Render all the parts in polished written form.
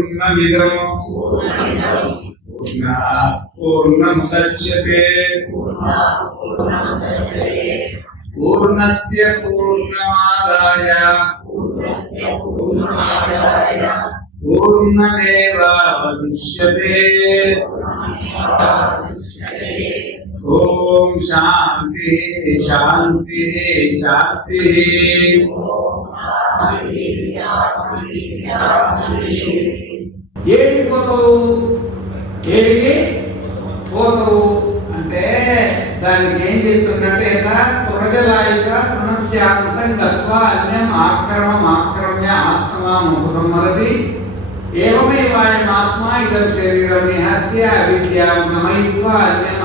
పూర్ణమిదం పూర్ణముదచ్యతే పూర్ణస్య పూర్ణమాదాయ పూర్ణమేవావశిష్యతే. ఓం శాంతి శాంతి శాంతి. ఏడికి పోతావు, ఏడికి పోతావు అంటే దానికి ఏం చెప్తున్నట్టే తురజలాయిక తృణశాంతం గత్వా అన్యం ఆక్రమ్య ఆత్మాముపసంహరతి. ఏవమేవాయమాత్మా ఇదం శరీరం నిహత్య అవిద్యాం నమయిత్వా అన్యం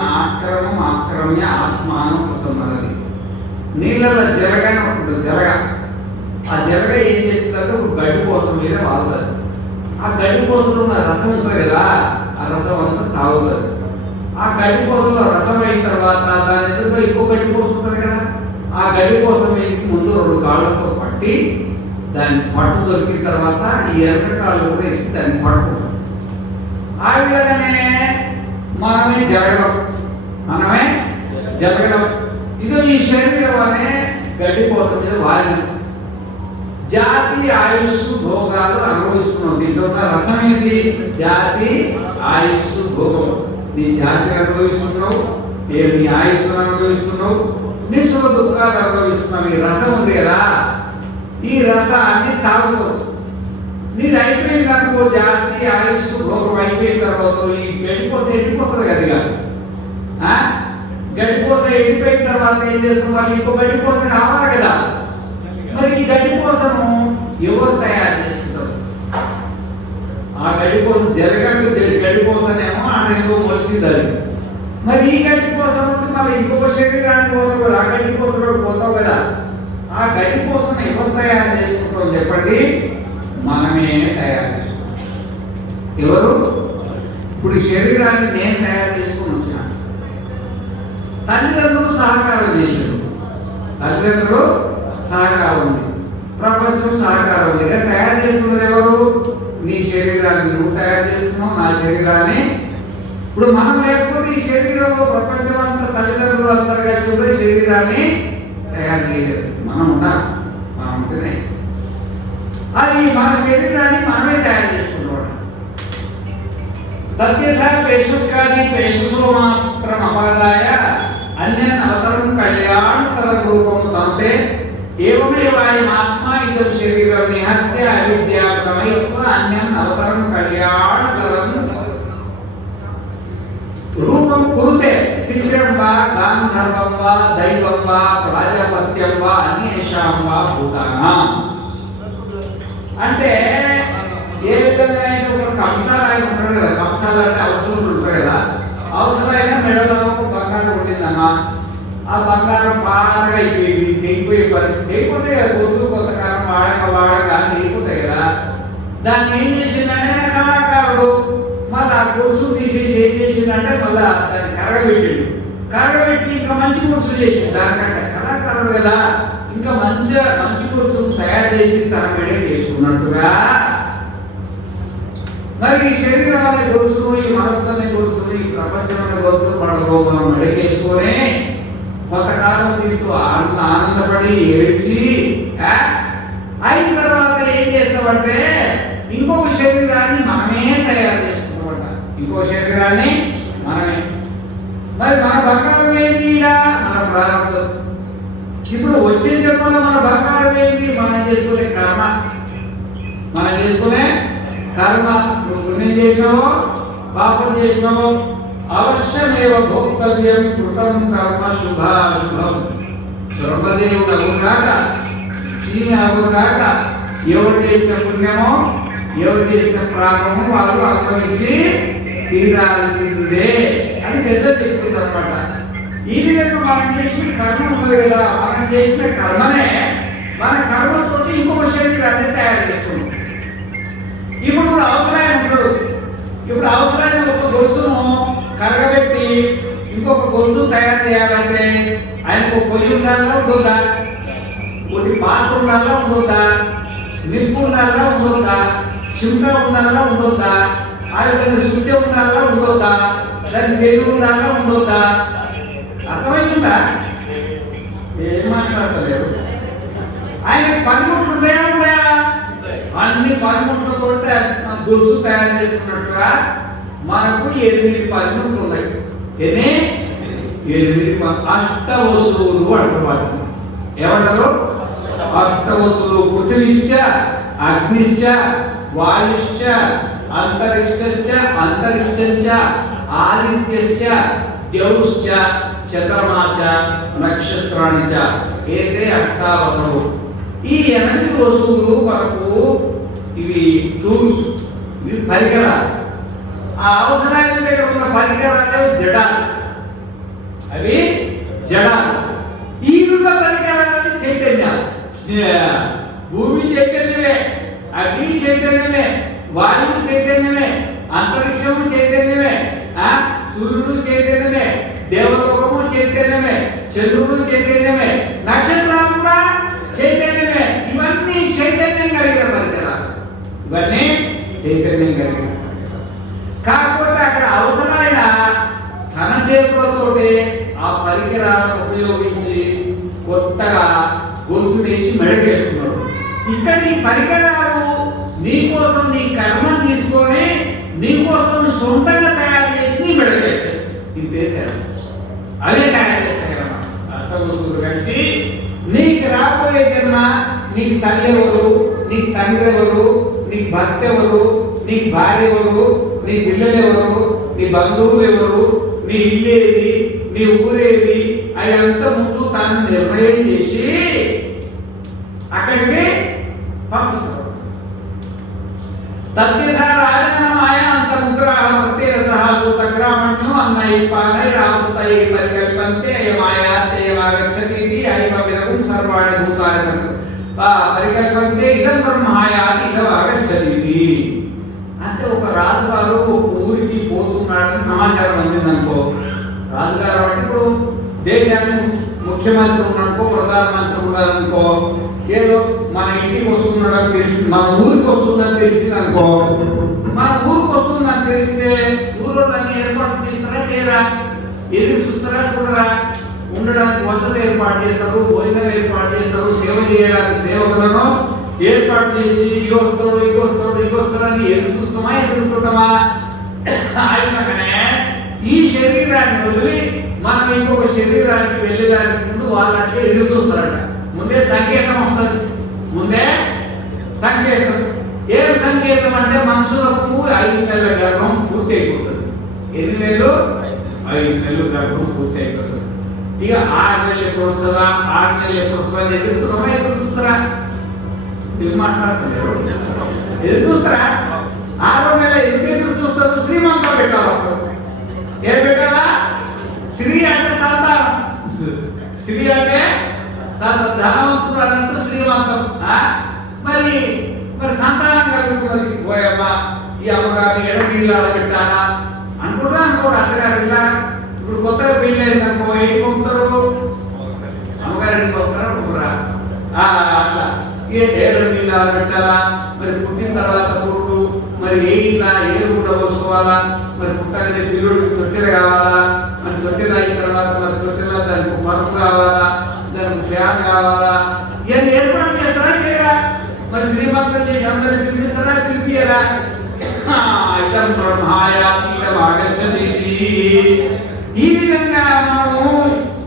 ఆక్రమ్య ఆత్మాను ఉపసంహరతి. నీళ్ళలో జరగని ఉంటుంది, జరగ. ఆ జరగ ఏం చేస్తుందంటే ఒక గడ్డి కోసం మీద వాడుతుంది. ఆ గడ్డి కోసం ఉన్న రసం ఉంటుంది కదా, ఆ రసం అంతా తాగుతుంది. ఆ గడ్డి కోసంలో రసం అయిన తర్వాత దాని ఎదురుగా ఇంకో గడ్డి కోసం ఉంటుంది కదా, ఆ గడ్డి కోసం ముందు 2 కాళ్ళతో పట్టి దాన్ని పట్టు దొరికిన తర్వాత ఈ ఎనక కాళ్ళు కూడా ఇచ్చి దాన్ని పట్టుకుంటాం. ఆ విధంగానే మనమే జరగడం ఇదో ఈ శరీరం అనే గడ్డి కోసం మీద వారిన జాతి ఆయుష్ భోగాలు అనుభవిస్తున్నాం. దీంట్లో ఉన్న రసం ఏంటి? జాతి ఆయుష్ భోగం. నీ జాతిని అనుభవిస్తున్నావు, నీ ఆయుష్ను అనుభవిస్తున్నావు, నీ సుఖ దుఃఖాలు అనుభవిస్తున్నావు. ఈ రసం ఉంది కదా, ఈ రసాన్ని తాగుతావు. నీది అయిపోయిన అనుకో, జాతి ఆయుష్ భోగం అయిపోయిన తర్వాత ఈ గడిపోస ఎండిపోతుంది కదా. గడిపోస ఎండిపోయిన తర్వాత ఏం చేస్తాం? వాళ్ళు ఇంకో గడిపోస కావాలి కదా. మరి ఈ గడిపోసను ఎవరు తయారు చేస్తుంటారు? ఆ గడిపోస జరగదు. గడిపోసనేమో ఆమె మొలిసిందని. మరి ఈ గడిపోస నుండి మళ్ళీ ఇంకొక శరీరానికి పోతావు కదా, ఆ గడిపోసలో పోతావు కదా. ఆ గడిపోసను ఎవరు తయారు చేసుకుంటాం చెప్పండి? మనమే తయారు చేసుకుంటాం. ఎవరు? ఇప్పుడు ఈ శరీరాన్ని నేను తయారు చేసుకుని వచ్చాను. తల్లిదండ్రులు సహకారం చేశారు, తల్లిదండ్రులు సహకారం ఉంది, ప్రపంచం సహకారం ఉంది. తయారు చేసుకున్నది ఎవరు? నీ శరీరాన్ని నువ్వు తయారు చేసుకున్నావు, నా శరీరాన్ని. ఇప్పుడు మనం లేకపోతే ఈ శరీరంలో ప్రపంచం అంతా తల్లిదండ్రులు అందరు కలిసి కూడా శరీరాన్ని తయారు చేయలేదు. మనం ఉన్నాం, మనం ఉంటేనే అది మన శరీరాన్ని మనమే తయారు చేసుకున్నాం. తద్యథ పేషస్కాని పేషసులో మాత్రం అపాదాయ అన్యన్ అవతరం కళ్యాణతరం రూపము తంతే. ఏవమేవాయమాత్మా ఇదం శరీరం నిహత్య అవిద్యాకమయత్వ అన్యం అవతరం కళ్యాణతరం రూపం కురుతే. పితృం వా గాంధర్వం వా దైవం వా ప్రాజాపత్యం వా అన్యేషాం వా భూతానాం. అంటే ఏ విధంగా అయితే ఒక కంసాలు ఉంటాడు కదా, కంసాలు అంటే అవసరం ఉంటాడు కదా. అవసరమైన మెడలో బంగారం ఉండిందమ్మా, ఆ బంగారం బాగా అయిపోయింది, తెగిపోయే పరిస్థితి. అయిపోతాయి కదా, రోజు కొంతకాలం వాడగా అయిపోతాయి కదా. దాన్ని ఏం చేసిందంటే కళాకారుడు మళ్ళీ ఆ కొలుసు తీసేసి ఏం చేసిందంటే మళ్ళీ దాన్ని కరగబెట్టి ఇంకా మంచి కొలుసు చేసింది. దానికంటే కళాకారుడు కదా, ఇంకా మంచి కొలుసు తయారు చేసి తన మెడకి వేసుకున్నట్టుగా మరి ఈ శరీరం అనే గొలుసును, ఈ మనస్సు అనే గొలుసును, ఈ ప్రపంచం అనే గొలుసు మనలో మనం మెడకేసుకొని కొంతకాలం దీంతో ఆనందపడి ఏడ్చి అయిన తర్వాత ఏం చేస్తామంటే ఇంకొక శరీరాన్ని మనమే తయారు చేసుకుంటామంట. ఇంకో శరీరాన్ని మనమే. మరి మన బంగారం ఏంటి? మన ప్రారంభం. ఇప్పుడు వచ్చే జన్మలో మన బంగారం ఏంటి? మనం చేసుకునే కర్మ. నువ్వు పుణ్యం చేసినావో పాపం చేసినావో అవశ్యమేవ భోక్తవ్యం కృతం కర్మ శుభాశుభం. బ్రహ్మదేవుడు అవుగాక, చీని అవుగాక, ఎవరు చేసిన పుణ్యమో ఎవరు చేసిన ప్రాణమో వాళ్ళు అనుభవించి తీరాల్సిందే అని పెద్ద చెప్తుంది అనమాట. ఈ విధంగా మనం చేసిన కర్మ ఉన్నది కదా, మనం చేసిన కర్మనే మన కర్మతో ఇంకొక శరీరాన్ని తయారు చేస్తున్నాం. ఇప్పుడు అవసరాన్ని ఉంటాడు. ఇప్పుడు అవసరాన్ని ఒక గొలుసును కరగబెట్టి ఇంకొక గొలుసు తయారు చేయాలంటే ఆయనకు పొయ్యి ఉండాలా ఉంటుందా, ఒకటి పాత్ర ఉండాలా ఉంటుందా, నిప్పు ఉండాలా ఉంటుందా, చిమ్ట ఉండాలా ఉండొద్దా, ఆరోగ్యంగా శుద్ధి ఉండాలా ఉండొద్దా, దానికి తెలివి ఉండాలా ఉండొద్దా? అర్థమవుతుందా? ఏం మాట్లాడతలేరు. ఆయన పనిముట్లు ఉంటాయా ఉన్నాయా? అన్ని పనిముట్లతో గొలుసు తయారు చేసుకున్నట్టుగా మనకు 8 పనిముట్లు ఉన్నాయి. ఎన్ని? 8 అష్టవసువులు అంటారు. ఏమంటారు? అష్టవసువులు. పృథివిశ్చ, అగ్నిశ్చ, వాయుశ్చ, అంతరిక్షశ్చ, అంతరిక్షంచ, ఆదిత్యశ్చ, ద్యౌశ్చ, చంద్రమాచ, నక్షత్రాణి చ ఏతే అష్టావసవు. ఈ 8 వస్తువులు మనకు ఇవి టూల్స్, ఇవి పరికరాలు. ఆ అవసరాల దగ్గర ఉన్న పరికరాలు జడాలు, అవి జడాలు. ఈ ఉన్న పరికరాలు చైతన్యాలు. భూమి చైతన్యమే, అగ్ని చైతన్యమే, వాయువు చైతన్యమే, అంతరిక్షము చైతన్యమే, సూర్యుడు చైతన్యమే, దేవలోకము చైతన్యమే, చంద్రుడు చైతన్యమే, నక్షత్రాలు కూడా చైతన్యమే. ఇవన్నీ చైతన్యం కలిగిన పరికరాలు. ఇవన్నీ చైతన్యం కలిగిన. కాకపోతే అక్కడ అవసరమైన తన చేతులతోటి ఆ పరికరాలను ఉపయోగించి కొత్తగా గొలుసు వేసి మెడకేసుకున్నాడు. ఇక్కడ ఈ పరికరాలు నీకోసం నీ కర్మం తీసుకొని నీకోసం సొంతంగా తయారు చేసి నీ మెడకేస్తాయి. ఇంతే తయారు, అవే తయారు చేస్తాయి కదా. అష్టవస్తువులు కలిసి నీకు రాబోయే జన్మ, నీకు తల్లి ఎవరు, నీకు తండ్రి ఎవరు, నీకు భర్త ఎవరు, నీకు భార్య ఎవరు, నీ పిల్లలు ఎవరు, నీ బంధువులు ఎవరు, నీ ఇల్లేది, నీ ఊరేది, అదంతా ముందు తాను నిర్ణయం చేసి అక్కడికి పంపిస్తాడు. తద్విధ రాజనమాయ అంత ముగ్గురాహమతే రసహాసూతగ్రామణ్యో అన్నైపానై రాసుతై పరికల్పంతే అయమాయా తేవాగచ్చతి అయమ విరగం సర్వాణి భూతాని పరికల్పంతే ఇదం బ్రహ్మాయాది ఇదవాగచ్చతి. అంటే ఒక రాజుగారు ఒక ఊరికి పోతున్నాడని సమాచారం అందిందనుకో. రాజుగారు అంటే ఇప్పుడు దేశానికి ముఖ్యమంత్రి ఉన్నాడనుకో, ప్రధానమంత్రి ఉన్నాడనుకో, ఏదో మన ఇంటికి వస్తున్నాడని తెలిసి, మన ఊరికి వస్తుందని తెలిసింది అనుకో. మన ఊరికి వస్తుందని తెలిస్తే ఊళ్ళో దాన్ని ఏర్పాటు చేస్తారా చేయరా? ఎదురు చూస్తారా చూడరా? ఉండడానికి వసతి ఏర్పాటు చేస్తారు, భోజనం ఏర్పాటు చేస్తారు, సేవ చేయడానికి సేవకులను ఏర్పాటు చేసి ఇగొస్తాడు ఇగొస్తాడు ఇగొస్తాడు అని ఎదురుస్తామా? ఆయనకనే ఈ శరీరాన్ని వదిలి మనం ఇంకొక శరీరానికి వెళ్ళడానికి ముందు వాళ్ళకి ఎదురు చూస్తారట. ముందే సంకేతం వస్తుంది. ముందే సంకేతం. ఏం సంకేతం అంటే మనుషులకు 5 నెలల గర్భం పూర్తి అయిపోతుంది. ఎన్ని నెలలు? 5 నెలలు గర్భం పూర్తి అయిపోతుంది. ఇక 6 నెలలు ఎప్పుడు వస్తుందా, 6 నెలలు ఎప్పుడు వస్తుందా ఎదురుస్తున్నామా? ఎదురు చూస్తారా? మీరు మాట్లాడతలేరు. ఎదురు చూస్తారా? 6వ నెల ఎందుకు ఎదురు చూస్తారు? శ్రీమంతం పెట్టాలి. ఏం పెట్టాలా? శ్రీ అంటే సంతానం. శ్రీ అంటే ధనవంతుడు అన్నట్టు శ్రీమంతం. మరి సంతానం కలుగుతున్నది. ఓయమ్మ ఈ అమ్మగారిని ఎడనీళ్ళు ఆడబెట్టాలా అనుకుంటా అనుకోరు. అత్తగారు ఇలా ఇప్పుడు కొత్తగా పెళ్లి అయింది అనుకో, ఏంటి పంపుతారు? అమ్మగారిని పంపుతారా పంపురా? అట్లా ఏడనీళ్ళు ఆడబెట్టాలా. మరి పుట్టిన తర్వాత పురుడు మరి ఇట్లా ఏడు గుడ్డ పోసుకోవాలా. మరి పుట్టగానే పిల్లుడికి తొట్టెలు కావాలా. మరి తొట్టెలు అయిన తర్వాత మరి తొట్టెలో దానికి పరుపు కావాలా, దానికి ఫ్యాన్ కావాలా. ఇవన్నీ ఏర్పాటు చేస్తారా చేయరా? మరి శ్రీమంతం చేసి అందరిని పిలిపిస్తారా పిలిపియరా? ఇదం బ్రహ్మాయాతీతం ఆగచ్చతి. ఈ విధంగా మనము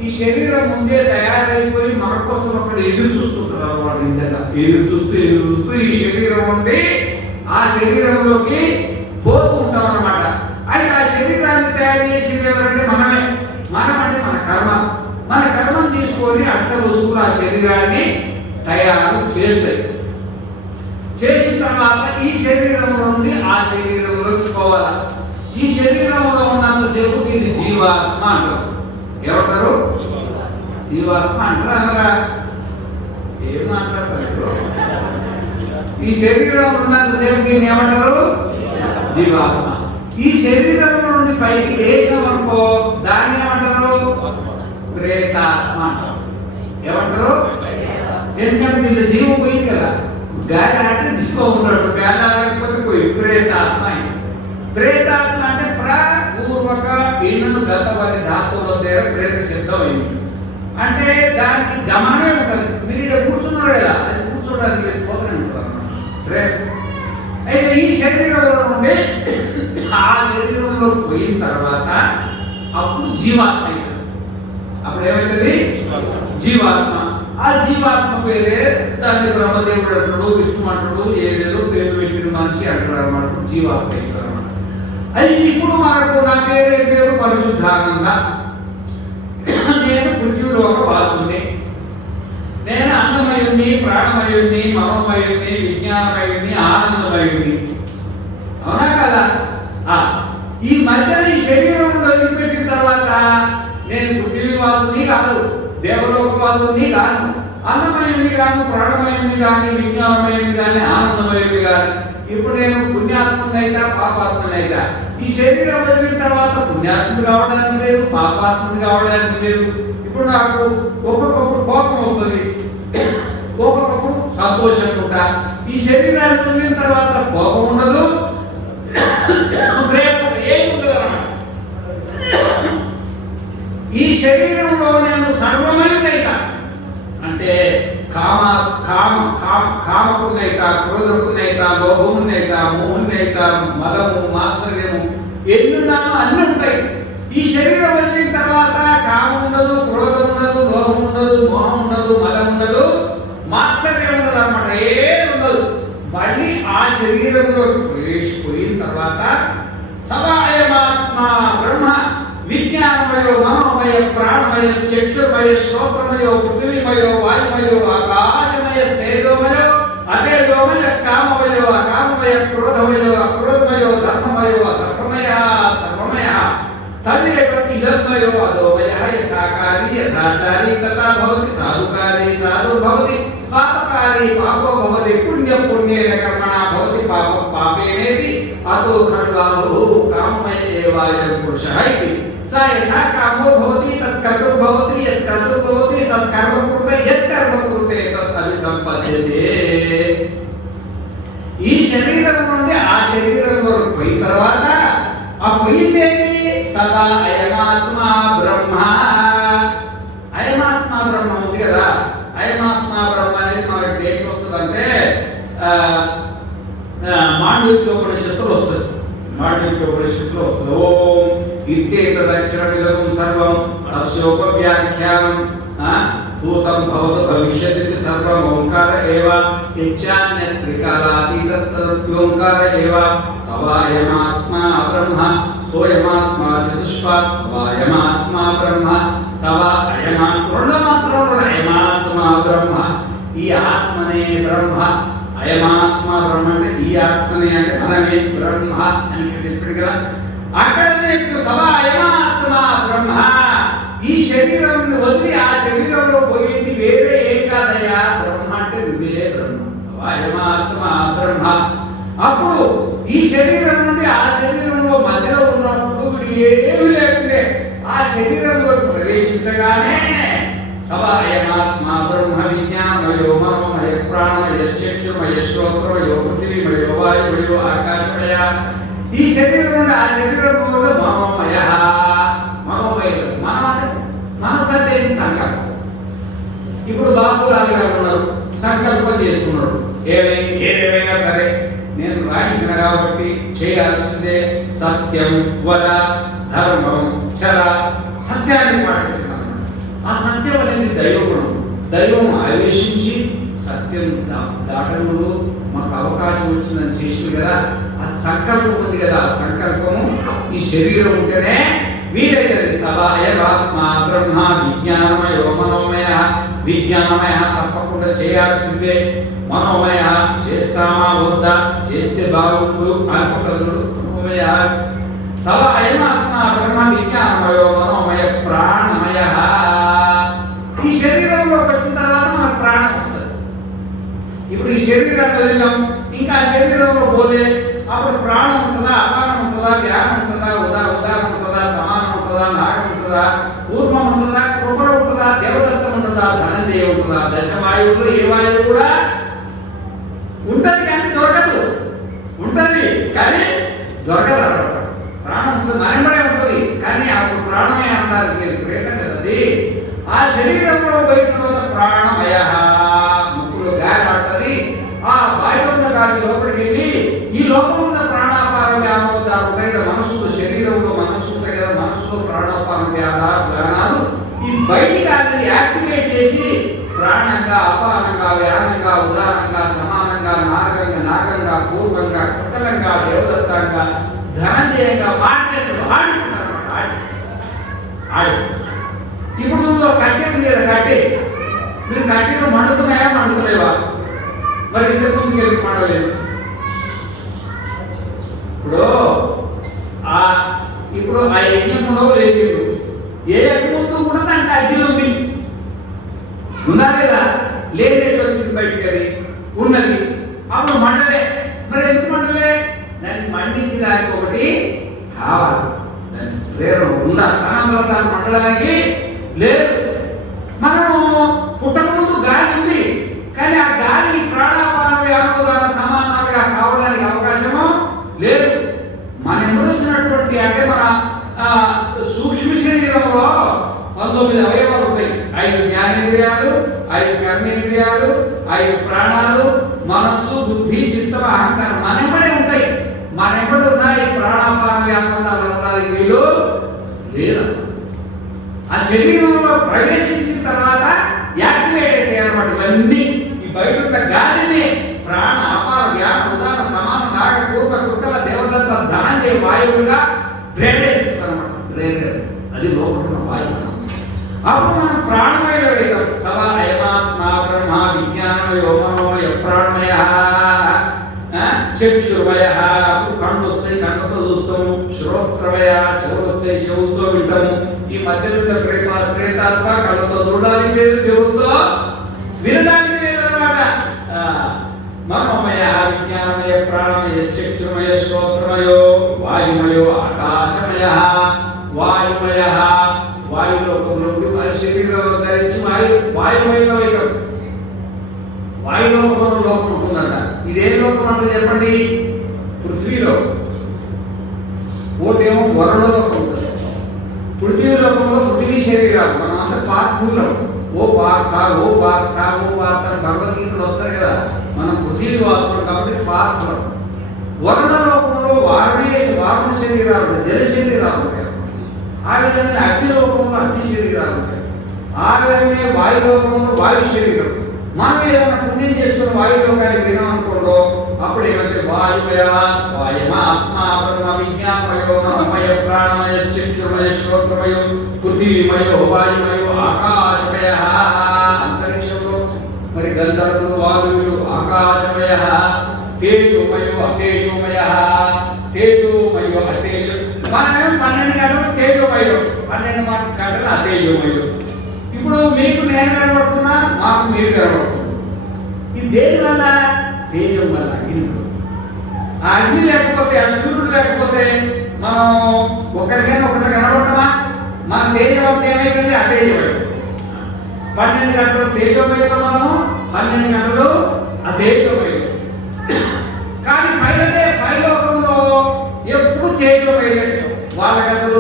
ఈ శరీరం ముందే తయారైపోయి మన కోసం అక్కడ ఎదురు చూస్తుంటారు. వాడు ఇంతగా ఎదురు చూస్తూ ఈ శరీరం ఉండి ఆ శరీరంలోకి పోతూ ఉంటాం అన్నమాట. అయితే ఆ శరీరాన్ని తయారు చేసేది ఎవరంటే మనమే. మనం అంటే మన కర్మ. మన కర్మం తీసుకొని అట్ట వస్తువులు ఆ శరీరాన్ని తయారు చేస్తాయి. చేసిన తర్వాత ఈ శరీరం నుండి ఆ శరీరంలోకి పోవాలి. ఈ శరీరంలో ఉన్నంతసేపు దీన్ని జీవాత్మ అంటారు. ఏమంటారు? జీవాత్మ అంటారు. అనగా ఏం మాట్లాడతారు? ఈ శరీరం ఉన్నంతసేపు దీన్ని ఏమంటారు? జీవాత్మ. ఈ శరీరంలో నుండి పైకి లేచినామనుకో దాన్ని ఏమంటారు? ప్రేతాత్మ. ఏమంటారు? ఎందుకంటే దీంట్లో జీవం పోయింది కదా. గాలి ఆడితే జీవం ఉంటాడు, గాలి ఆడకపోతే గతం అనే ధాతువుల దగ్గర ప్రేత శబ్దం అయింది. అంటే దానికి గమనమే ఉంటుంది. మీరు ఇక్కడ కూర్చున్నారు కదా, అది కూర్చోడానికి లేదు, పోతూనే ఉంటుంది అన్నమాట. అయితే ఈ శరీరంలో నుండి ఆ శరీరంలో పోయిన తర్వాత అప్పుడు జీవాత్మ అవుతుంది. అప్పుడు ఏమవుతుంది? జీవాత్మ. ఆ జీవాత్మ పేరే దాన్ని బ్రహ్మదేవుడు అంటాడు, విష్ణు అంటాడు, ఏదేదో పేరు పెట్టిన మనిషి అంటాడు అన్నమాట. జీవాత్మ అవుతారు అన్నమాట. అది ఇప్పుడు మనకు నా పేరే పేరు పరిశుద్ధానంద. నేను పృథ్వీలోక వాసుని. నేను అన్నమయుణ్ణి, ప్రాణమయుణ్ణి, మనోమయుణ్ణి, విజ్ఞానమయుణ్ణి, ఆనందమయుణ్ణి. అవునా కదా? ఈ మధ్యన ఈ శరీరం వదిలిపెట్టిన తర్వాత నేను పృథ్వీ వాసుని కాదు, దేవలోక వాసుని కాదు, అన్నమయుణ్ణి కాదు, ప్రాణమయుణ్ణి కానీ, విజ్ఞానమయుణ్ణి కానీ, ఆనందమయుణ్ణి కానీ. ఇప్పుడు నేను పుణ్యాత్మునైతా పాపాత్మునైతా. ఈ శరీరం వదిలిన తర్వాత పుణ్యాత్ముడు కావడానికి లేదు, పాపాత్ముడు కావడానికి లేదు. ఇప్పుడు నాకు ఒక్కొక్కప్పుడు కోపం వస్తుంది, ఒక్కొక్కప్పుడు సంతోషం ఉంటా. ఈ శరీరాన్ని వదిలిన తర్వాత కోపం ఉండదు, ప్రేమ ఏమి ఉండదు అన్నమాట. ఈ శరీరంలో నేను సర్వమయుడైతా. అంటే కామకున్నైతా, క్రోధకున్నైతా, లోభమున్నైతా, మోహున్నైతా, మదము, మాత్సర్యము ఎన్నున్నానో అన్నీ ఉంటాయి. ఈ శరీరం వచ్చిన తర్వాత కామం ఉండదు, క్రోధం ఉండదు, లోభం ఉండదు, మోహం ఉండదు, మదం ఉండదు, మాత్సర్యం ఉండదు అన్నమాట. ఏది ఉండదు. మళ్ళీ ఆ శరీరంలో ప్రవేశిపోయిన తర్వాత సవాయమాత్మ బ్రహ్మ విజ్ఞానమయో, మనోమయ, ప్రాణమయ, చక్షుర్మయ, శ్రోత్రమయో, పృథివీమయో, వాయుమయో, ఆకాశమయ, తేజోమయో, అతేజోమయ, కామమయో, అకామమయ, క్రోధమయో, అక్రోధమయో, ధర్మమయో, అధర్మమయ, సర్వమయ, తదేతత్ ఇదమయో, అదోమయ, యథాకారి యథాచారి తథా భవతి, సాధుకారి సాధుర్భవతి, పాపకారి పాపో భవతి, పుణ్యం పుణ్యేన కర్మణ భవతి, పాప పాపేనేతి అతో ఖడ్వాహో కామమయ ఏవాయం పురుషః ఇతి. స యథా కామో భవతి తత్ కర్తుర్భవతి, యత్ కర్తుర్భవతి సత్ కర్మకృతే, యత్ కర్మకృతే తత్ అభిసంపద్యతే. ఈ శరీరం నుండి ఆ శరీరం వరకు పోయిన తర్వాత ఆ పోయిందేంటి? సదా అయమాత్మ బ్రహ్మ. అయమాత్మ బ్రహ్మ ఉంది కదా, అయమాత్మ బ్రహ్మ అనేది మనకి దేనికి వస్తుందంటే మాండూక్యోపనిషత్తులు వస్తుంది. మాండూక్యోపనిషత్తులు వస్తుంది. ఓం ఇత్యేతదక్షరమిదం సర్వం అస్యోపవ్యాఖ్యానం భూతం భవతు భవిష్యతి సర్వం ఓంకార ఏవ యచ్చాన్యత్ త్రికాలాతీతోంకార ఏవ సవాయమాత్మా బ్రహ్మ సోయమాత్మా చతుష్పాత్ సవాయమాత్మా బ్రహ్మ సవా అయమాత్మ. రెండో మాత్రం అయమాత్మా బ్రహ్మ. ఈ ఆత్మనే బ్రహ్మ. అయమాత్మ బ్రహ్మ అంటే ఈ ఆత్మనే, అంటే మనమే బ్రహ్మ అని చెప్పాడు కదా. అక్కడ సభ అయమాత్మ బ్రహ్మ. ఈ శరీరం వదిలి ఆ శరీరంలో పోయింది వేరే ఏం కాదయ్యా, బ్రహ్మ అంటే నువ్వే బ్రహ్మ. అయమాత్మ బ్రహ్మ. అప్పుడు ఈ శరీరం నుండి ఆ శరీరంలో మధ్యలో ఉన్నప్పుడు వీడు ఏమి లేకుండే ఆ శరీరంలో ప్రవేశించగానే సవాయమాత్మ బ్రహ్మ విజ్ఞానమయో, మనోమయ, ప్రాణమయ, చక్షుర్మయ, శ్రోత్రమయో, పృథివీమయో, వాయుమయో, ఆకాశమయ. ఈ శరీరం నుండి ఆ శరీరం మనోమయ. మనోమయ మనస్సు అంటే సంకల్పం. ఇప్పుడు బాబులాలు గారు ఉన్నారు, సంకల్పం చేసుకున్నాడు. ఏదేమైనా సరే నేను రాయించిన కాబట్టి చేయాల్సిందే. సత్యం వద, ధర్మం చర. సత్యాన్ని పాటించిన ఆ సత్యం అనేది దైవగుణం. దైవం ఆవేశించి సత్యం దాటంలో మాకు అవకాశం వచ్చిందని చేసింది కదా. ఆ సంకల్పం ఉంది కదా, ఆ సంకల్పము ఈ శరీరం ఉంటేనే వీలైతుంది. సవాయమాత్మ బ్రహ్మ విజ్ఞానమయో, మనోమయ. విజ్ఞానమయ తప్పకుండా చేయాల్సిందే. మనోమయ చేస్తామా వద్దా, చేస్తే బాగుండు అనుకుంటున్నాడు. మనోమయ సవాయమాత్మ బ్రహ్మ విజ్ఞానమయో, మనోమయ, ప్రాణమయ. ఈ శరీరంలోకి వచ్చిన తర్వాత మనకు ప్రాణం వస్తుంది. ఇప్పుడు ఈ శరీరాన్ని వదిలినాం, ఇంకా శరీరంలో పోలే. అప్పుడు ప్రాణం ఉంటుందా, అపానం ఉంటుందా, జ్ఞానం ఉంటుందా, ఉదాహరణ ఉంటుందా, సమానం ఉంటుందా, నాగం ఉంటుందా, పూర్వం ఉంటుందా, కృపణ ఉంటుందా, దేవదత్తం ఉంటుందా, ధనంజయ ఉంటుందా? దశవాయువులో ఏ వాయువు కూడా ఉంటుంది కానీ దొరకదు. ఉంటుంది కానీ దొరకదు అన్నమాట. ప్రాణం ఉంటుంది, మనబడే ఉంటుంది కానీ అప్పుడు ప్రాణమయ అనడానికి లేదు, ప్రేతం కదండి. ఆ శరీరంలో పోయిన తర్వాత ప్రాణమయ, ముక్కులో గాలి ఆడుతుంది. ఆ బయట ఉన్న గాలి లోపలికి వెళ్ళి ఈ లోపల ఉన్న ప్రాణాపార వ్యామోదాలు మనస్సులో, శరీరంలో మనస్సు ఉంటాయి కదా, మనస్సులో ప్రాణాపార జ్ఞానాలు ఈ బయటి గాలిని యాక్టివేట్ చేసి ప్రాణంగా, అపానంగా, వ్యానంగా, ఉదారంగా, సమానంగా, నాగంగా, పూర్వంగా, కృతలంగా, దేవదత్తంగా, ధనంజయంగా మార్చేస్తారు, ఆడిస్తున్నారు. ఇప్పుడు నువ్వు కట్టేది లేదా, కట్టే మీరు కట్టెలు మండుతున్నాయా, మండుతున్నాయా? మరి ఇంతకుముందుకు ఎందుకు మండలేదు? ఇప్పుడు ఆ యజ్ఞంలో లేచిండు, ఏ యజ్ఞంలో కూడా దానికి అగ్ని ఉంది, ఉన్నా లేదా? లేదు, ఎట్లా వచ్చింది బయటికి? అది ఉన్నది, అప్పుడు మండలే. మరి ఎందుకు మండలే? దాన్ని మండించడానికి ఒకటి కావాలి, దాన్ని ప్రేరణ ఉందా? తనంలో దాన్ని మండడానికి లేదు. మనము పుట్టక ముందు గాలి ఉంది, కానీ ఆ గాలి ప్రాణాపాన వ్యామోదాన సమానాలుగా కావడానికి అవకాశము లేదు. మన ఎదురొచ్చినటువంటి అంటే మన సూక్ష్మ శరీరంలో 19 అవయవాలు ఉంటాయి. 5 జ్ఞానేంద్రియాలు, 5 కర్మేంద్రియాలు, 5 ప్రాణాలు, మనస్సు, బుద్ధి, చిత్తం, అహంకారం మన ఎంబడే ఉంటాయి. మన ఎంబడి ఉన్నాయి ప్రాణాపాన వ్యామోదాలు అనడానికి వీలు లేదు. ఆ శరీరంలో ప్రవేశించిన తర్వాత యాక్టివేట్ అయితే అనమాట ఇవన్నీ. ఈ బయట ఉన్న గాలిని ప్రాణ, అపార, వ్యాన, ఉదాన, సమాన, నాగ, పూర్వ, కృతల, దేవదత్త, ధనంజయ వాయువుగా ప్రేరేపిస్తుంది అనమాట. అది లోపల వాయువు. అప్పుడు మనం ప్రాణమయ వేదం సవా అయమాత్మ బ్రహ్మ విజ్ఞానమయో మనోమయ ప్రాణమయ చక్షుర్మయ. అప్పుడు కళ్ళు వస్తాయి, కళ్ళతో చూస్తాము. శ్రోత్రమయ, చెవులు వస్తాయి, చెవులతో వింటాము. ఈ మధ్యలో ప్రేతాత్మ కళ్ళతో చూడడానికి లేదు, చెవులతో వినడానికి లేదు అన్నమాట. మనోమయ విజ్ఞానమయ ప్రాణమయ చక్షుర్మయ శ్రోత్రమయో వాయుమయో ఆకాశమయ. వాయుమయ వాయులోకంలో శరీరంలో ధరించి వాయుమయంలో వైకం వాయులోకంలో లోకం ఉంటుందట. ఇదే లోకం అంటే చెప్పండి, పృథ్వీలో ఓటేమో వరుణలోకం ఉంటుంది. పృథ్వీ లోకంలో పృథ్వీ శరీరాలు, మనం అంతా పార్థులం. ఓ పార్థ, ఓ పార్థ, ఓ పార్థ అని భగవద్గీతలు వస్తాయి కదా. మనం పృథ్వీ వాసులం కాబట్టి పార్థులం. వరుణలోకంలో వారుణ శరీరాలు, జల శరీరాలు ఉంటాయి. ఆ విధంగా అగ్నిలోకంలో అగ్ని శరీరాలు ఉంటాయి. ఆ విధంగా వాయులోకంలో వాయు శరీరం. మనం ఏదైనా పుణ్యం చేసుకుని వాయులోకానికి వినామనుకోండో అప్పుడు ఏమంటే వాయుమయ స్వాయమాత్మ బ్రహ్మ విజ్ఞానమయో మనోమయ ప్రాణమయ చక్షుర్మయ శ్రోత్రమయో పృథివీమయో వాయుమయో ఆకాశమయ. అంతరిక్షంలో మరి గంధర్వులు, వాయువులు, ఆకాశమయ. తేజోమయో అతేజోమయ. తేజోమయో అతేజో. మనమేమో 12 గంటలు తేజోమయం, 12 గంటలు అతేజోమయం. ఇప్పుడు మీకు నేను కనబడుతున్నా, మాకు మీరు కనబడుతున్నారు. ఇది దేని వల్ల? తేజం వల్ల, అగ్ని. ఆ అగ్ని లేకపోతే, ఆ సూర్యుడు లేకపోతే మనం ఒకరికైనా ఒకటి కనబడతామా? మన తేజం అంటే ఏమైతుంది? అతేజమయం. 12 గంటలు తేజోమయం, మనము 12 గంటలు అతేజోమయం. కానీ పైలోకంలో ఎప్పుడు తేజోమయం. వాళ్ళకి అసలు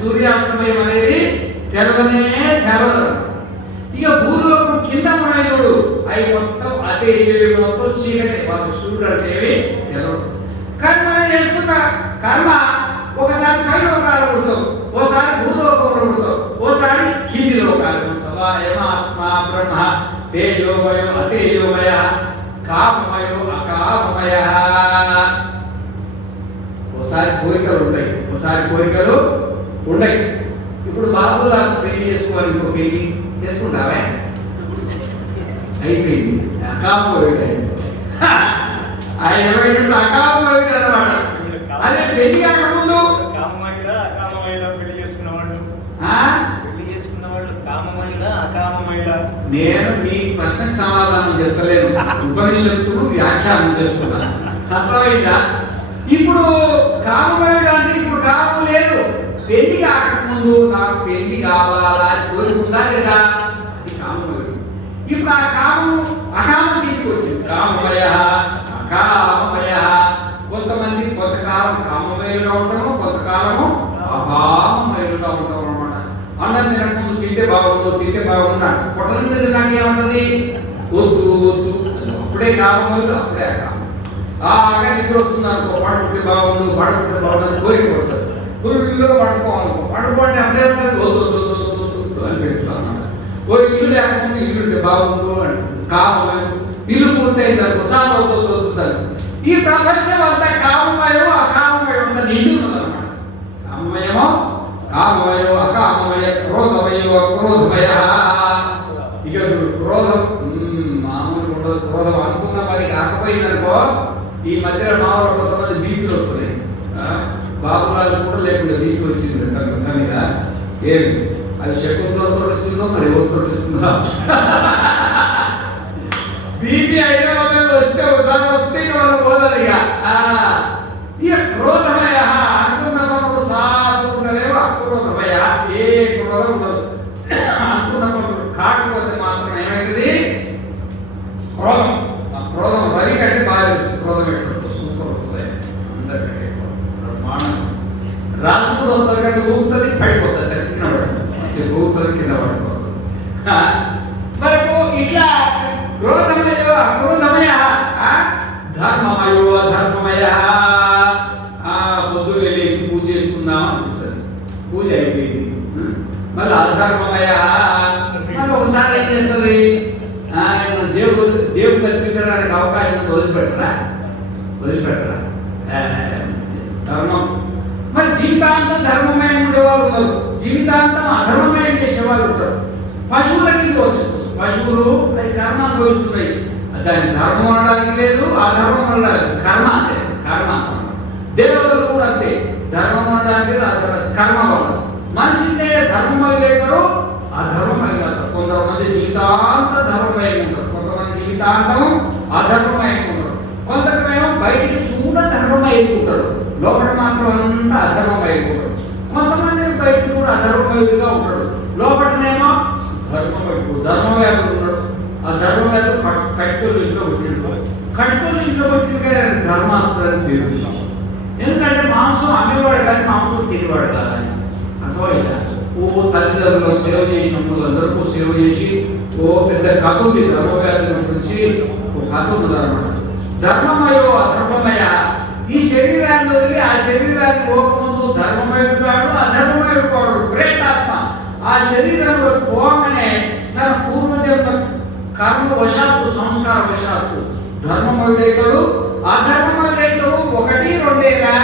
సూర్యాస్తమయం అనేది తెలవదు. ఇక భూలోకం కింద ఉన్నాడు, అవి మొత్తం అతేజోతో చీకటి. వాళ్ళకి సూర్యుడు అంటే తెలవదు. కానీ మనం చేసుకున్న కర్మ ఒకసారి పైలోకాలు పుడతాం, ఓసారి భూలోకంలో పుడతాం, ఓసారి కింది లోకాలు. సవాయమాత్మ బ్రహ్మ తేజోమయో అతేజోమయ కామమయో అకామమయ. ఒకసారి కోరికలు ఉంటాయి, ఒకసారి కోరికలు ఉంటాయి. ఇప్పుడు బాబులా పెళ్లి చేసుకోవాలి, ఇంకో పెళ్లి చేసుకుంటావే, అయిపోయింది. అకామోయుడు ఆయన ఏమైనా అకామోయుడు అన్నమాట. అదే పెళ్లి కాకముందు నేను మీ ప్రశ్నకు సమాధానం చెప్తలేను, ఉపనిషత్తులు వ్యాఖ్యానం చేస్తున్నాను. అర్థమైందా? ఇప్పుడు కామమయుడు అంటే ఇప్పుడు కామం లేదు. పెళ్లి కాకముందు నాకు పెళ్లి కావాలా అని కోరుకుందా లేదా? అది కామమయుడు. ఇప్పుడు ఆ కామము అకామ తీరికి వచ్చింది. కామమయ అకామమయ. కొంతమంది కొంతకాలం కామమయులుగా ఉంటాము, కొంతకాలము అకామమయులుగా బాగుండు, తింటే బాగుండు. పొట్టల మీద నాకేమంటది? వద్దు వద్దు. అప్పుడే కామం అవుతుంది, అప్పుడే కామం. బాగా నిద్ర వస్తుంది అనుకో, పడుకుంటే బాగుండు, పడుకుంటే బాగుండు కోరిక పడుతుంది. పురుగులుగా పడుకోవాలనుకో, పడుకోండి అప్పుడే ఉంటుంది, వద్దు వద్దు వద్దు వద్దు అనిపిస్తాం. ఓ ఇల్లు లేకపోతే ఇల్లు బాగుండు అంటుంది, కామం. ఇల్లు పూర్తయింది అనుకో, సాగు అవుతుంది. ఈ ప్రపంచం అంతా కామమయో అకామమయో అంతా నిండు ఉన్నదన్నమాట. కామమయమో కామమయో అకామమయ, క్రోధమయో అక్రోధమయ. ఇక క్రోధం మామూలు ఉండదు. క్రోధం అనుకున్న మరి కాకపోయిందనుకో, ఈ మధ్యలో మామూలు కొంతమంది బీపీలు వస్తున్నాయి. బాబులాలు కూడా లేకుండా బీపీ వచ్చింది తన మీద. ఏమి అది శకుంతో వచ్చిందో మరి ఎవరితో వచ్చిందో. బీపీ అయినా వస్తే ఒకసారి వస్తే వాళ్ళు పోదారు. ఇక క్రోధమయ అనుకున్న పనులు సాగుంటలేవు, అక్రోధమయ ఏ క్రోధం ఉండదు. అనుకున్న పనులు కాకపోతే మాత్రం ఏమైతుంది? క్రోధం. ఆ క్రోధం వరి కంటే బాగా తెలుసు. క్రోధం ఎక్కడ సూపర్ వస్తుంది, అందరికంటే బ్రహ్మాండం. రాజు కూడా వస్తుంది కానీ ఊగుతుంది, పడిపోతుంది, కింద పడిపోతుంది, ఊగుతుంది, కింద పడిపోతుంది. మనకు ఇట్లా క్రోధమయో అక్రోధమయ, ధర్మమయో అధర్మమయ. పొద్దున్నే లేచి పూజ చేసుకుందాం అనిపిస్తుంది, పూజ అయిపోయింది. మళ్ళీ అధర్మమయ, మళ్ళీ ఒకసారి ఏం చేస్తుంది? జేబు కల్పించడానికి అవకాశం వదిలిపెట్టరా? ధర్మం. మరి జీవితాంతం ధర్మమయం ఉండేవాళ్ళు ఉన్నారు, జీవితాంతం అధర్మమయం చేసేవాళ్ళు ఉంటారు. పశువులకి దోషిస్తుంది. పశువులు అవి కర్మ అనుభవిస్తున్నాయి. దాన్ని ధర్మం అనడానికి లేదు, అధర్మం అనడానికి కర్మ అంతే, కర్మ. దేవతలు కూడా అంతే, ధర్మం అనడానికి లేదు, కర్మ వల్ల. మనిషినే ధర్మమయులైతారు, అధర్మమయులవుతారు. కొంతమంది జీవితాంత ధర్మమయం ఉంటారు, కొంతమంది జీవితాంతం అధర్మమయం ఉంటారు. కొంతమేమో బయటికి చూడ ధర్మమయం ఉంటారు, లోపల మాత్రం అంతా అధర్మమయం ఉంటారు. కొంతమంది బయటికి కూడా అధర్మమయుడిగా ఉంటాడు, లోపలనేమో ధర్మవేత్తు ఉన్నాడు. ఆ ధర్మవేత్తు కట్టుకోలు ఇంట్లో పుట్టిండు. కట్టుకోలు ఇంట్లో పుట్టిన ధర్మాత్మని పేరు. ఎందుకంటే మాంసం అమ్మేవాడు కానీ మాంసం తినేవాడు కాదని అర్థమైందా? ఓ తల్లిదండ్రులకు సేవ చేసినప్పుడు అందరికీ సేవ చేసి ఓ పెద్ద కథ ఉంది. ధర్మవేత్త గురించి ఒక కథ ఉంది అన్నమాట. ధర్మమయో అధర్మమయ. ఈ శరీరాన్ని వదిలి ఆ శరీరాన్ని పోకముందు ధర్మమయుడు కాడు, అధర్మమయుడు కాడు, ప్రేతాత్మ. ఆ శరీరంలో పోగానే తన పూర్వజన్మ కర్మ వశాత్తు, సంస్కార వశాత్తు ధర్మమయుడైతాడు, అధర్మమయుడైతాడు. ఒకటి రెండేగా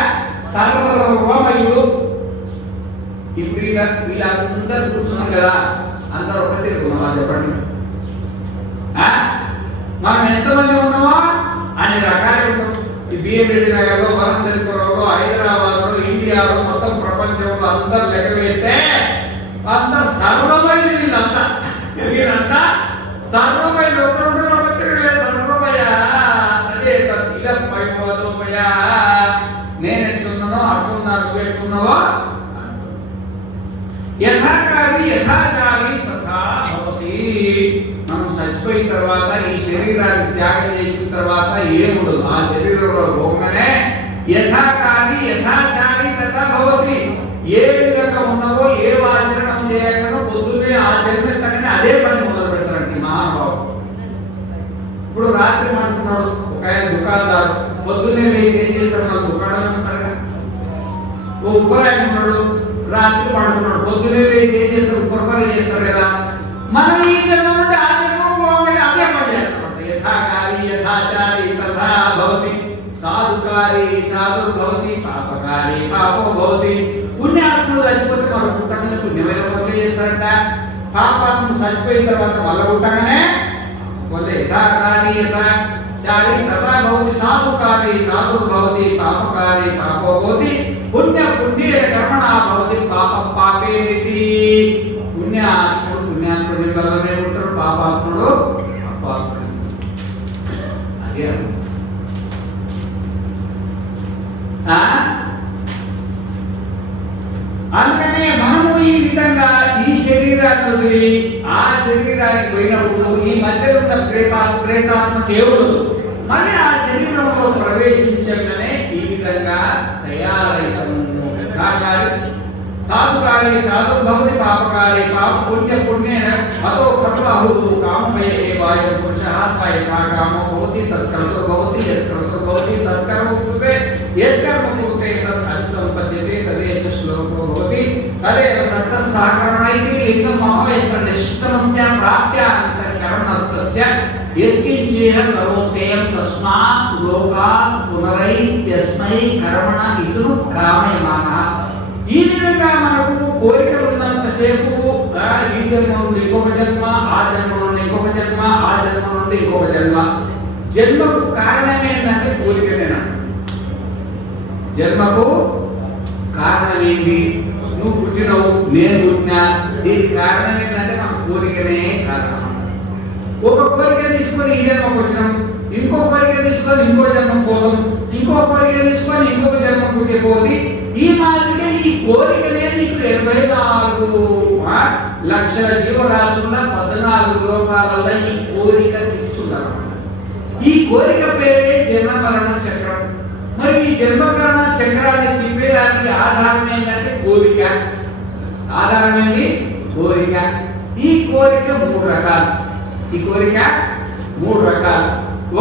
సర్వమయుడు. ఇప్పుడు వీళ్ళందరూ కూర్చున్నాం కదా, అందరూ ఒకటే ఉన్నామా చెప్పండి? మనం ఎంతమంది ఉన్నామో అన్ని రకాలే ఉన్నాం. ఈ బిఎంరెడ్డి నగర్లో, వనస్థలిపురంలో, హైదరాబాద్లో, ఇండియాలో, మొత్తం ప్రపంచంలో అందరు లెక్క పెడితే అందరు సర్వమైన వీళ్ళంతా. వీళ్ళంతా సర్వమైన ఒక్కరుంటే సర్వమయ. అదే ఇలమయ. నేను ఎట్లున్నానో అట్లున్నా, నువ్వు ఎట్లున్నావో. యథాకారి యథాచారి తథా భవతి. మనం చచ్చిపోయిన తర్వాత ఈ శరీరాన్ని త్యాగం చేసిన తర్వాత ఏముండదు. ఆ శరీరంలో పోగానే యథాకారి యథాచారి తథా భవతి. ఏ విధంగా ఉన్నావో, ఏ ఆచరణ చేయకుండా పొద్దున్నే ఆ జన్మెత్తగానే అదే పని మొదలు పెడతారండి మహానుభావుడు. ఇప్పుడు రాత్రి పడుతున్నాడు ఒక ఆయన దుకాణదారు, పొద్దున్నే లేచి ఏం చేస్తాడు? మన దుకాణం ఉంటాడు కదా. ఓ ఉప్పరాయన ఉన్నాడు, రాత్రి పడుతున్నాడు, పొద్దున్నే లేచి ఏం చేస్తారు? ఉప్పరపని చేస్తారు కదా. మనం ఈ జన్మ నుండి ఆ జన్మ పోగానే అదే పని చేస్తాం. యథాకారి యథాచారి తథా భవతి. సాధుకారి సాధుర్భవతి, పాపకారి పాపో భవతి. పుణ్యాత్ములు చచ్చిపోతే మనం పుట్టగానే పుణ్యమైన పనులు చేస్తారంట. పాపాత్ములు చచ్చిపోయిన తర్వాత మళ్ళీ పుట్టగానే వాళ్ళు యథాకారి యథాచారి తథా భవతి. సాధుకారి సాధుర్భవతి, పాపకారి పాపో భవతి. పుణ్య పుణ్యేన కర్మణా భవతి, పాపం పాపేనేతి. పుణ్యాత్ముడు పుణ్యాత్ముడి వల్లనే ఉంటాడు, పాపాత్ముడు పాపాత్ముడు. అదే అందుకనే మనము ఈ విధంగా ఈ శరీరాన్ని వదిలి ఆ శరీరానికి పోయినప్పుడు ఈ మధ్యలో ఉన్న ప్రేతాత్మ దేవుడు మళ్ళీ ఆ శరీరంలో ప్రవేశించగానే ఈ విధంగా తయారైతాము. సాధుకారి సాధుర్భవతి పాపకారి పాప పుణ్య పుణ్యేన అతో కర్మహు కామమయ ఏవాయ పురుషః స యథా కామో భవతి తత్కర్తృర్భవతి యత్కర్తృర్భవతి తత్కర్మకృతే యత్కర్మకృతే తత్ అభిసంపద్యతే తదేష శ్లోకో భవతి తదేవ సత్తః సహకరణ ఇతి లింగం మమ యత్ర నిశ్చితమస్య ప్రాప్య అంతఃకరణస్తస్య యత్కించేహ కరోతేయం తస్మాత్ లోకాత్ పునరైత్యస్మై కర్మణ ఇతును కామయమానః. ఈ విధంగా మనకు కోరికలు ఉన్నంతసేపు ఈ జన్మ నుండి ఇంకొక జన్మ, ఆ జన్మ నుండి ఇంకొక జన్మ, ఆ జన్మ నుండి ఇంకొక జన్మ. జన్మకు కారణం ఏంటంటే కోరికనేనా? జన్మకు కారణం ఏంటి? నువ్వు పుట్టినవు, నేను పుట్టినా. దీనికి కారణం ఏంటంటే మన కోరికనే కారణం. ఒక కోరిక తీసుకొని ఈ జన్మకు వచ్చినాం, ఇంకో కోరిక తీసుకొని ఇంకో జన్మకు పోతాం, ఇంకో కోరిక తీసుకొని ఇంకొక జన్మకు పోతే ఈ మాదిరిగా ఈ కోరికనే నీకు 84 లక్షల జీవరాశుల 14 లోకాలలో ఈ కోరిక తిప్పుతున్నారు. ఈ కోరిక పేరే జన్మ మరణ చక్రం. మరి ఈ జన్మకరణ చక్రాన్ని తిప్పేదానికి ఆధారం ఏంటంటే కోరిక. ఆధారం ఏంటి? కోరిక. ఈ కోరిక 3 రకాలు. ఈ కోరిక 3 రకాలు.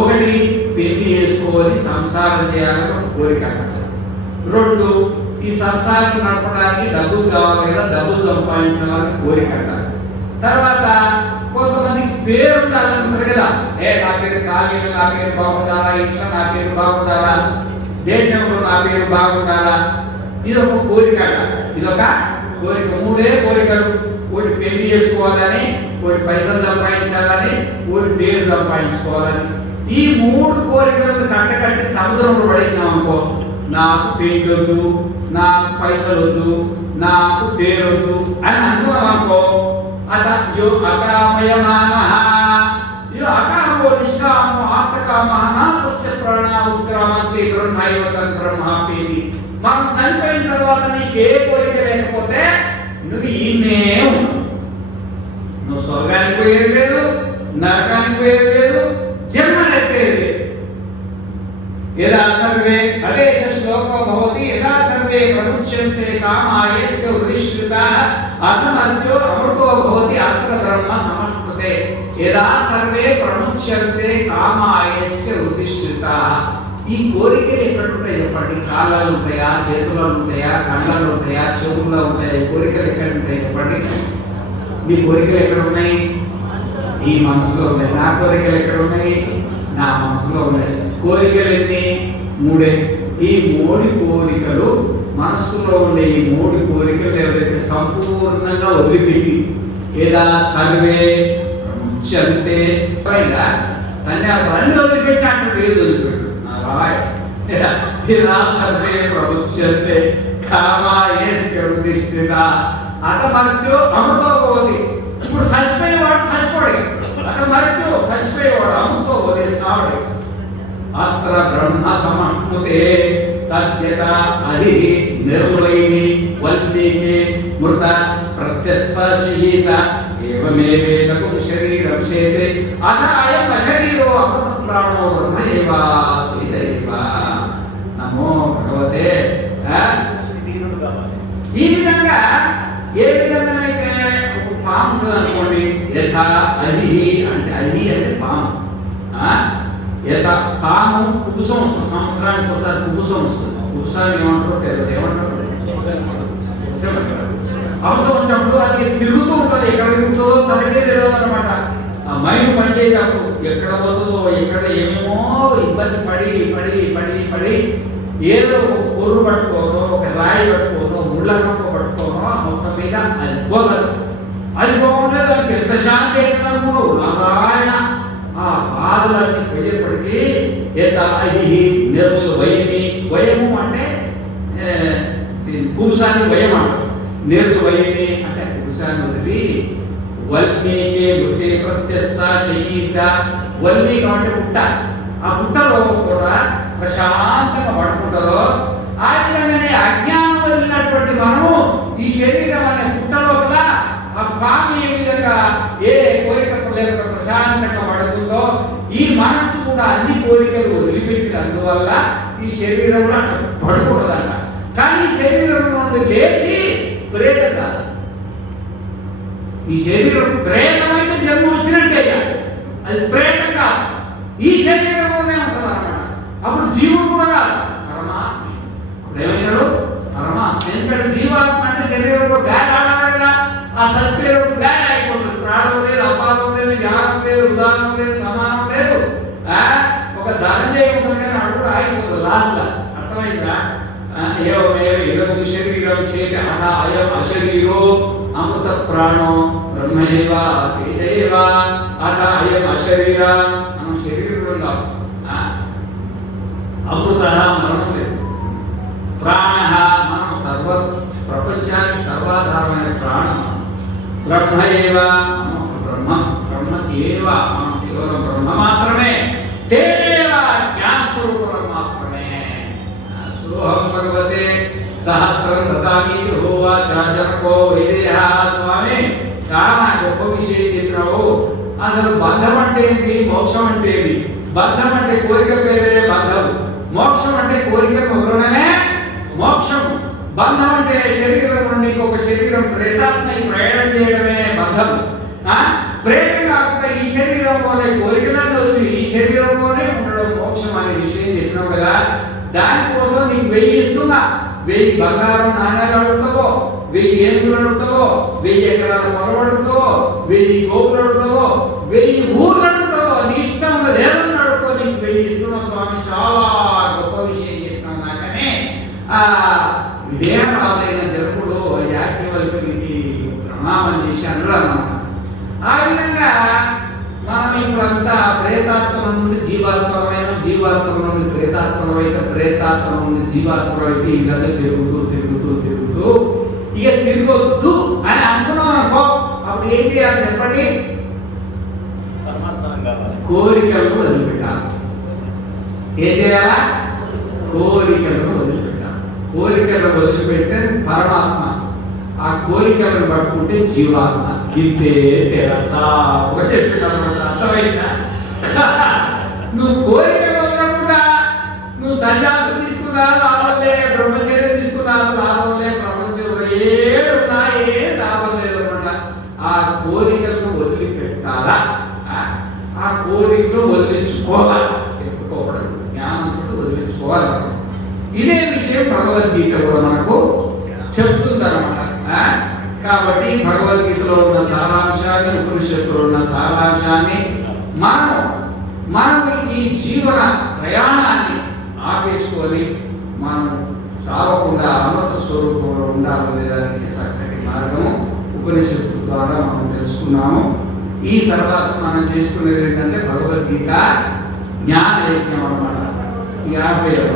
ఒకటి, పెళ్లి చేసుకోవాలి, సంసారం చేయాలని ఒక కోరిక. 2, ఈ సంసారం నడపడానికి డబ్బులు కావాలి కదా, డబ్బులు సంపాదించాలని కోరిక. తర్వాత కొంతమందికి పేరు ఉండాలనుకుంటారు కదా, నా పేరు కాలేజీ, నా పేరు బాగుండాలా, ఇంట్లో నా పేరు బాగుండాలా, దేశంలో నా పేరు బాగుండాలా. ఇది ఒక కోరిక. ఇదొక కోరిక. 3 కోరికలు. ఒకటి పెళ్లి చేసుకోవాలని, ఒకటి పైసలు సంపాదించాలని, ఒకటి పేరు సంపాదించుకోవాలని. ఈ 3 కోరికలను కట్టకట్టి సముద్రంలో పడేసినాం అనుకో, నాకు పెళ్లి వద్దు, నాకు పైసలు వద్దు, నాకు పేరు వద్దు అని అనుకున్నాం అనుకో, అకామయమానః అకామో నిష్కామో ఆత్మకామః నాతస్య ప్రాణా ఉత్క్రామంతే బ్రహ్మైవ సన్ బ్రహ్మాపేది. మనం చనిపోయిన తర్వాత నీకు ఏ కోరిక లేకపోతే నువ్వు ఈయనే ఉన్నావు. నువ్వు స్వర్గానికి పోయేది లేదు, నరకానికి పోయేది లేదు, జన్మ ఎత్తేది లేదు. యదా సర్వే అదేశ శ్లోకో భవతి యదా సర్వే ప్రముచ్యంతే కామాయస్య ఉదిశ్రితాః అథమర్త్యో అమృతో భవతి అత్ర బ్రహ్మ సమష్టుతే. యదా సర్వే ప్రముచ్యంతే కామాయస్య ఉదిశ్రితాః. ఈ కోరికలు ఎక్కడ ఉంటాయి చెప్పండి? కాళ్ళలో ఉంటాయా, చేతుల్లో ఉంటాయా, కళ్ళలో ఉంటాయా, చెవుల్లో ఉంటాయా? ఈ కోరికలు ఎక్కడ ఉంటాయి చెప్పండి? మీ కోరికలు ఎక్కడ ఉన్నాయి? ఈ మనసులో ఉన్నాయి. నా కోరికలు ఎక్కడ ఉన్నాయి? నా మనసులో ఉన్నాయి. కోరికలు ఎన్ని? 3. ఈ 3 కోరికలు మనస్సులో ఉండే ఈ 3 కోరికలు ఎవరైతే సంపూర్ణంగా వదిలిపెట్టి ఏదా సర్వే ముచ్యంతే సన్యాసాన్ని వదిలిపెట్టి అంటే ఏది వదిలిపెట్టు సర్వే ప్రముచ్యంతే కామాయస్య ఉదిశ్రితాః అథమర్త్యో అమృతో భవతి. ఇప్పుడు చచ్చిపోయేవాడు చచ్చిపోడే, అథమర్త్యో చచ్చిపోయేవాడు అమృతో భవతి, చావడే. అత్ర బ్రహ్మ సమష్ణుతే తద్యత అహి నిర్మలైని వల్మీకే మృత ప్రత్యస్పర్శయీత ఏవమేవేతకు శరీరం చేతే అథ అయం అశరీరో అమృత ప్రాణో బ్రహ్మ ఏవ. నమో భగవతే. ఈ విధంగా ఏ విధంగా అయితే ఒక పాము అనుకోండి, యథా అహి అంటే అహి అంటే పాము. యథా పాము కుబుసం వస్తుంది, సంవత్సరానికి ఒకసారి కుబుసం వస్తుంది. కుబుసాన్ని ఏమంటారు తెలియదు, ఏమంటారు? అవసరం వచ్చినప్పుడు అది తిరుగుతూ ఉంటుంది. ఎక్కడ తిరుగుతుందో తనకే తెలియదు అనమాట. ఆ మైండ్ పనిచేయటప్పుడు ఎక్కడ పోతుందో, ఎక్కడ ఏమేమో ఇబ్బంది పడి పడి పడి పడి ఏదో ఒక పొర్రు పట్టుకోనో, ఒక రాయి పట్టుకోనో, ముళ్ళ కప్ప పట్టుకోనో, మొత్తం మీద అది పోగలదు. అది పోకుండా దానికి ఎంత శాంతి అవుతుంది అనుకున్నావు? నారాయణ. ఆ బాధలన్నీ పోయేప్పటికీ నిర్మల వయమి. వయము అంటే కుబుసాన్ని వయం అంటారు. నిర్మల వయమి అంటే కుబుసాన్ని వదిలి వల్మీకే మృతే ప్రత్యస్థ చెయ్యిత. వల్మీకం అంటే పుట్ట. ఆ పుట్టలో కూడా ప్రశాంతంగా పడుకుంటారో ఆ విధంగానే అజ్ఞానం వదిలినటువంటి మనము ఈ శరీరం అనే పుట్ట లోపల ఆ పాము ఏ విధంగా ఏ కోరికకు లేకుండా ప్రశాంతంగా పడుతుందో ఈ మనస్సు కూడా అన్ని కోరికలు వదిలిపెట్టినందువల్ల ఈ శరీరంలో పడకూడదంట. కానీ శరీరం నుండి లేచి ప్రేతం కాదు. ఈ శరీరం ప్రేతమైతే జన్మ వచ్చినట్టే, అది ప్రేతం కాదు. ఈ శరీరంలోనే ఉంటుంది అన్నమాట. అప్పుడు జీవుడు కూడా కాదు, పరమాత్మ. అప్పుడు ఏమైనాడు? పరమాత్మ. ఎందుకంటే జీవాత్మ అంటే శరీరంలో గాలి ఆడాలి కదా, ఆ శరీరంలో గాలి అయిపోతుంది. ప్రాణం లేదు, అపారం లేదు, జ్ఞానం లేదు, ఉదాహరణ లేదు, సమానం లేదు. ఒక ధనంజయ ఉంటుంది కానీ అడుగు ఆగిపోతుంది లాస్ట్ గా. అర్థమైందా? ఏవం శరీరం చేతి అథ అయం అశరీరో అమృత ప్రాణో బ్రహ్మైవ తేజైవ అథ అయం అశరీర. మనం శరీరంలో ఉన్నాం. అమృత మరణం లేదు. ప్రాణ మనం సర్వ ప్రపంచానికి సర్వాధారమైన ప్రాణం. బ్రహ్మైవ బ్రహ్మం. బ్రహ్మ ఏవ మనం కేవలం బ్రహ్మ మాత్రమే. తేజైవ జ్ఞాన స్వరూపం మాత్రమే. సోహం భగవతే సహస్రం దదామి హోవాచ జనకో వైదేహ. స్వామి చాలా గొప్ప విషయం చెప్పినావు. అసలు బంధం అంటే ఏంటి, మోక్షం అంటే ఏంటి? బంధం అంటే కోరిక పేరే బంధం, మోక్షం అంటే కోరిక మొదలనే మోక్షం. బంధం అంటే శరీరం నుండి ఇంకొక శరీరం ప్రేతాత్మై ప్రయాణం చేయడమే బంధం. ప్రేతం కాకుండా ఈ శరీరంలోనే కోరికలను వదిలి ఈ శరీరంలోనే ఉండడం మోక్షం అనే విషయం చెప్పినావు కదా. దానికోసం నీకు 1000 ఇస్తున్నా. 1000 బంగారం నాణ్యాలు అడుగుతావో, 1000 ఏనుగులు అడుగుతావో, 1000 ఎకరాల పొలం అడుగుతావో, 1000 గోపులు అడుగుతావో, 1000 ఊర్లు అడుగుతావో, నీ ఇష్టం ఉన్నది ఏదన్నా అడుగుతావో. నీకు 1000 ఇస్తున్నావు స్వామి. చాలా గొప్ప విషయం చెప్తున్నావు. నాకనే విదేహాలైన జరుపుడు యాజ్ఞవల్క్యునికి ప్రణామం చేసి అన్నారన్నమాట. ఆ విధంగా మనం ఇప్పుడంతా ప్రేతాత్మ నుండి జీవాత్మకమైన, జీవాత్మ నుండి ప్రేతాత్మకమైతే, ప్రేతాత్మ నుండి జీవాత్మకమైతే ఈ విధంగా తిరుగుతూ తిరుగుతూ తిరుగుతూ ఇక తిరగొద్దు అని అనుకున్నాం అనుకో. అప్పుడు ఏం చేయాలి చెప్పండి? కోరికలను వదిలిపెట్టాలి. ఏం చేయాలా? కోరికలను వదిలిపెట్టాలి. కోరికలను వదిలిపెడితే పరమాత్మ, ఆ కోరికలను పట్టుకుంటే జీవాత్మ. గిట్టే తెరసా అర్థమైందా? నువ్వు కోరికలు వదలకుండా నువ్వు సన్యాసం తీసుకున్నా లాభం లే, బ్రహ్మచర్యం తీసుకున్నా లాభం లే, బ్రహ్మచర్యం ఏడున్నా ఏ లాభం లేదన్నమాట. ఆ కోరికలను వదిలిపెట్టాలా? ఆ కోరికలు వదిలించుకోవాలి. చెప్పుకోవడం జ్ఞానంతో వదిలించుకోవాలి. ఇదే విషయం భగవద్గీత కూడా మనకు చెప్తుందన్నమాట. కాబట్టి భగవద్గీతలో ఉన్న సారాంశాన్ని, ఉపనిషత్తులో ఉన్న సారాంశాన్ని మనం ఈ జీవన ప్రయాణాన్ని ఆపేసుకొని మనం చావకుండా అమృత స్వరూపంలో ఉండాలనే దానికి చక్కటి మార్గము ఉపనిషత్తు ద్వారా మనం తెలుసుకున్నాము. ఈ తర్వాత మనం చేసుకునేది ఏంటంటే భగవద్గీత జ్ఞాన యజ్ఞం అన్నమాట. ఈ 50వ